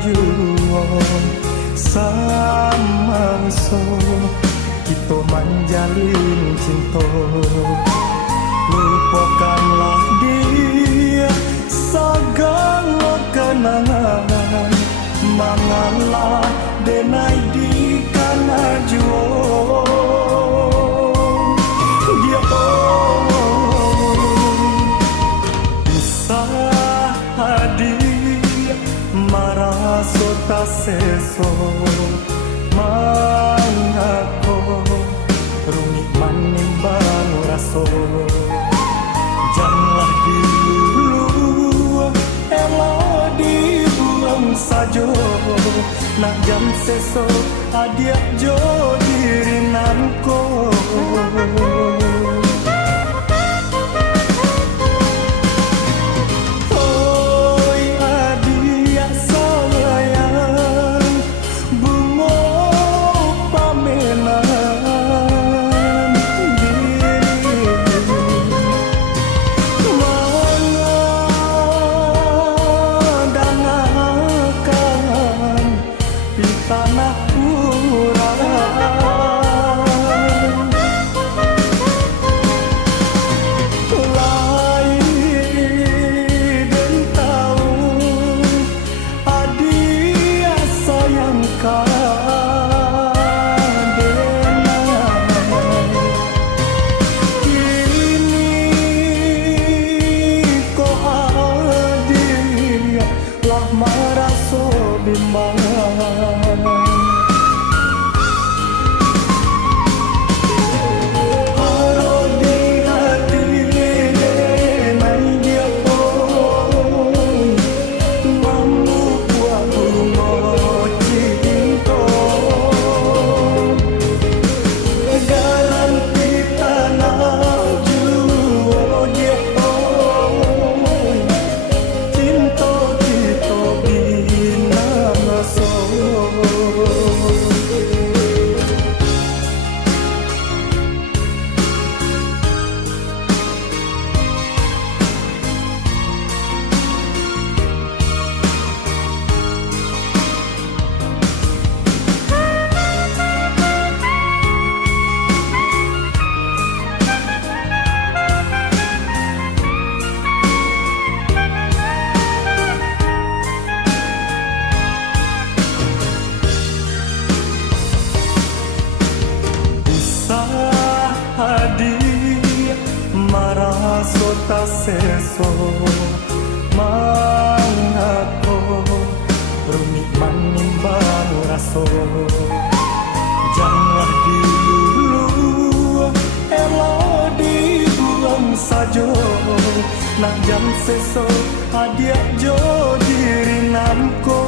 juang samangso kita menjalin cinta. Lupakanlah dia segala kenangan, manganlah denai di kana juang dia bisa hadir maraso ta seso mangako rumit manimbang raso. Janganlah dulu ela dibuang sajo, nak jam seso adia jo dirinanko. Maraso bimbangan haro di hati nai dia pun mampu aku moci cinta garanti tanah juo dia cinta maraso ta seso mangako rumit manimbang raso. Janganlah dulu ela dibuang sajo, nak jam seso adia jo dirinanko.